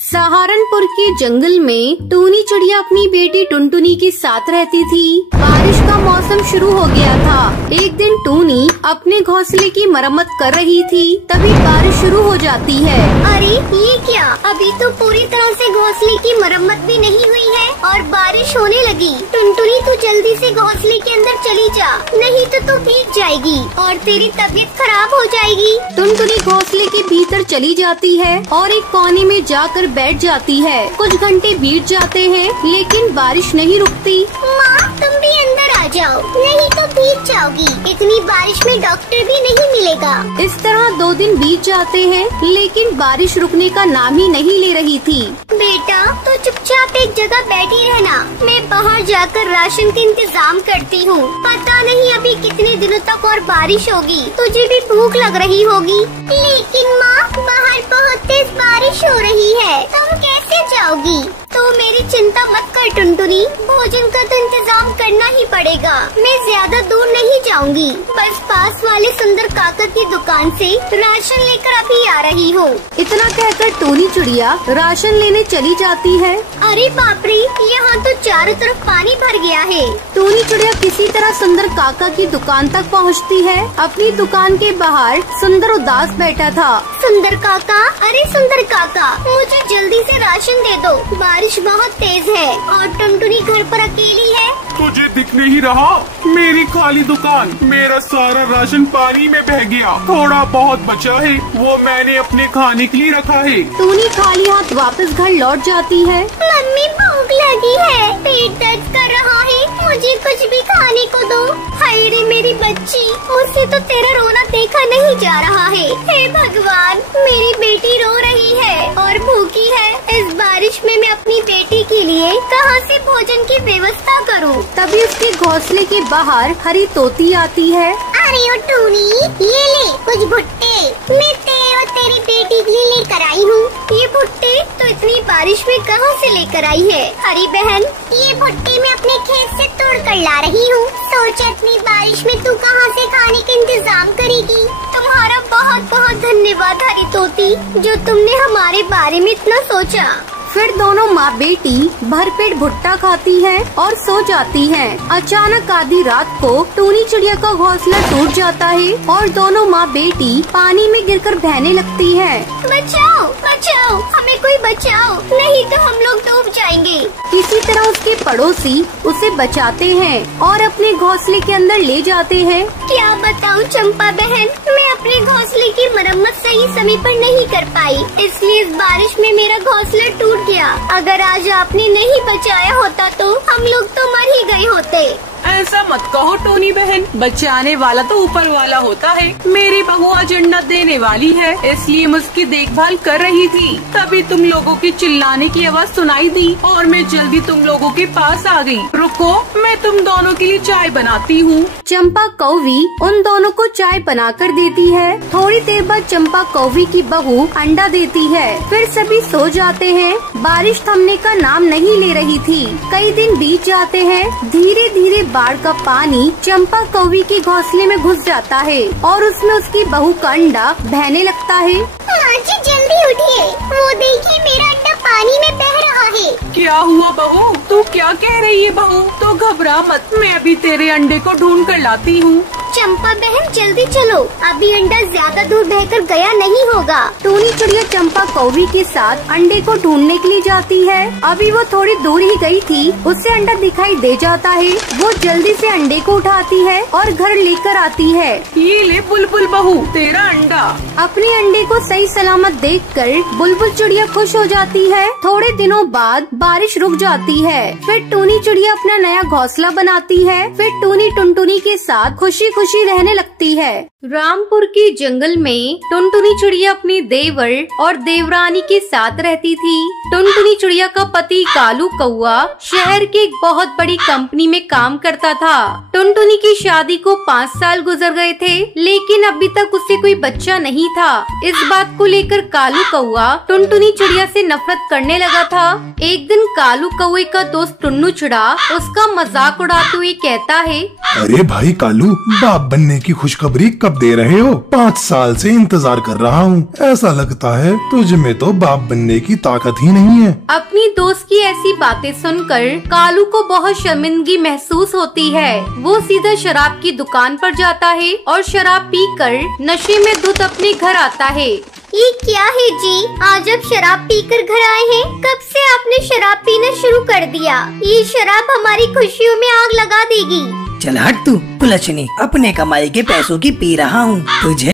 सहारनपुर के जंगल में टूनी चिड़िया अपनी बेटी टुनटुनी के साथ रहती थी। बारिश का मौसम शुरू हो गया था। एक दिन टूनी अपने घोंसले की मरम्मत कर रही थी, तभी बारिश शुरू हो जाती है। अरे ये क्या, अभी तो पूरी तरह से घोंसले की मरम्मत भी नहीं हुई है और बारिश होने लगी। टुनटुनी तू जल्दी से घोंसले के अंदर चली जा, नहीं तो तू भीग जाएगी और तेरी तबीयत खराब हो जाएगी। टुनटुनी घोंसले के भीतर चली जाती है और एक कोने में जाकर बैठ जाती है। कुछ घंटे बीत जाते हैं लेकिन बारिश नहीं रुकती। माँ तुम भी अंदर आ जाओ, नहीं तो भीग जाओगी। इतनी बारिश में डॉक्टर भी नहीं मिलेगा। इस तरह 2 दिन बीत जाते हैं लेकिन बारिश रुकने का नाम ही नहीं ले रही थी। बेटा तो चुपचाप एक जगह बैठी रहना, मैं बाहर जाकर राशन का इंतजाम करती हूँ। पता नहीं अभी कितने दिनों तक और बारिश होगी, तुझे भी भूख लग रही होगी। लेकिन माँ बाहर बहुत तेज बारिश हो रही है, तुम कैसे जाओगी? तो मेरी चिंता मत कर टुनटुनी, भोजन का तो इंतजाम करना ही पड़ेगा। मैं ज्यादा दूर नहीं जाऊंगी, बस पास वाले सुंदर काका की दुकान से राशन लेकर अभी आ रही हूँ। इतना कहकर टूनी चिड़िया राशन लेने चली जाती है। अरे बाप रे, यहाँ तो चारों तरफ पानी भर गया है। टूनी चिड़िया किसी तरह सुंदर काका की दुकान तक पहुँचती है। अपनी दुकान के बाहर सुंदर उदास बैठा था। सुंदर काका, अरे सुंदर काका, मुझे जल्दी से राशन दे दो, बारिश बहुत तेज है और टुनटुनी घर पर अकेली है। तुझे दिख नहीं रहा? मेरी खाली दुकान, मेरा सारा राशन पानी में बह गया। थोड़ा बहुत बचा है, वो मैंने अपने खाने के लिए रखा है। टूनी खाली हाथ वापस घर लौट जाती है। मम्मी भूख लगी है, पेट दर्द कर रहा है, मुझे कुछ भी खाने को दो। हाय रे मेरी बच्ची, मुझसे तो तेरा रोना देखा नहीं जा रहा है। हे भगवान, मेरी बेटी रो रही है और भूखी है। इस बारिश में मैं अपनी बेटी के लिए कहाँ से भोजन की व्यवस्था करूँ? तभी उसके घोंसले के बाहर हरी तोती आती है। अरे ओ टूनी, ये ले कुछ भुट्टे, मैं तेरे और तेरी बेटी के लिए लेकर आई हूँ। ये भुट्टे तो इतनी बारिश में कहाँ से लेकर आई है? हरी बहन, ये भुट्टे मैं अपने खेत से तोड़ कर ला रही हूँ। सोचा इतनी बारिश में तू कहाँ से खाने का इंतजाम करेगी। तुम्हारा बहुत बहुत धन्यवाद हरी तोती, जो तुमने हमारे बारे में इतना सोचा। फिर दोनों माँ बेटी भरपेट भुट्टा खाती हैं और सो जाती हैं। अचानक आधी रात को टूनी चिड़िया का घोंसला टूट जाता है और दोनों माँ बेटी पानी में गिरकर बहने लगती हैं। बचाओ बचाओ, हमें कोई बचाओ, नहीं तो हम लोग डूब जाएंगे। किसी तरह उसके पड़ोसी उसे बचाते हैं और अपने घोंसले के अंदर ले जाते हैं। क्या बताऊँ चंपा बहन, मैं अपने घोंसले की मरम्मत सही समय पर नहीं कर पाई, इसलिए इस बारिश में मेरा घोंसला टूट गया। अगर आज आपने नहीं बचाया होता तो हम लोग तो मर ही गए होते। ऐसा मत कहो टोनी बहन, बचाने वाला तो ऊपर वाला होता है। मेरी बहू आज अंडा देने वाली है, इसलिए मैं उसकी देखभाल कर रही थी। तभी तुम लोगों की चिल्लाने की आवाज सुनाई दी और मैं जल्दी तुम लोगों के पास आ गई। रुको, मैं तुम दोनों के लिए चाय बनाती हूँ। चंपा कौवी उन दोनों को चाय बनाकर देती है। थोड़ी देर बाद चंपा कौवी की बहू अंडा देती है। फिर सभी सो जाते हैं। बारिश थमने का नाम नहीं ले रही थी। कई दिन बीत जाते हैं। धीरे धीरे बाढ़ का पानी चंपा कौवी के घोंसले में घुस जाता है और उसमें उसकी बहू का अंडा बहने लगता है। माँ जी जल्दी उठिए, वो देखिए मेरा अंडा पानी में बह रहा है। क्या हुआ बहू? तू क्या कह रही है बहू? तो घबरा मत, मैं अभी तेरे अंडे को ढूंढ कर लाती हूँ। चंपा बहन जल्दी चलो, अभी अंडा ज्यादा दूर बहकर गया नहीं होगा। टूनी चिड़िया चंपा कौवी के साथ अंडे को ढूंढने के लिए जाती है। अभी वो थोड़ी दूर ही गई थी, उसे अंडा दिखाई दे जाता है। वो जल्दी से अंडे को उठाती है और घर लेकर आती है। ये ले बुलबुल बहू, तेरा अंडा। अपने अंडे को सही सलामत देखकर बुलबुल चिड़िया खुश हो जाती है। थोड़े दिनों बाद बारिश रुक जाती है। फिर टूनी चिड़िया अपना नया घोंसला बनाती है। फिर टूनी टुनटुनी के साथ खुशी खुशी रहने लगती है। रामपुर के जंगल में टुनटुनी चिड़िया अपने देवर और देवरानी के साथ रहती थी। टुनटुनी चिड़िया का पति कालू कौआ शहर की एक बहुत बड़ी कंपनी में काम करता था। टुनटुनी की शादी को 5 साल गुजर गए थे, लेकिन अभी तक उससे कोई बच्चा नहीं था। इस बात को लेकर कालू कौआ टुनटुनी चिड़िया से नफरत करने लगा था। एक दिन कालू कौए का दोस्त टुन्नू चिड़ा उसका मजाक उड़ाते हुए कहता है, अरे भाई कालू, बाप बनने की खुशखबरी कब कब दे रहे हो? 5 साल से इंतजार कर रहा हूँ। ऐसा लगता है तुझ में तो बाप बनने की ताकत ही नहीं है। अपनी दोस्त की ऐसी बातें सुनकर कालू को बहुत शर्मिंदगी महसूस होती है। वो सीधा शराब की दुकान पर जाता है और शराब पीकर नशे में धुत अपने घर आता है। ये क्या है जी? आज आप शराब पीकर घर आए हैं? कब से आपने शराब पीना शुरू कर दिया? ये शराब हमारी खुशियों में आग लगा देगी। चल हट तू कुलच्छनी, अपने कमाई के पैसों की पी रहा हूँ। तुझे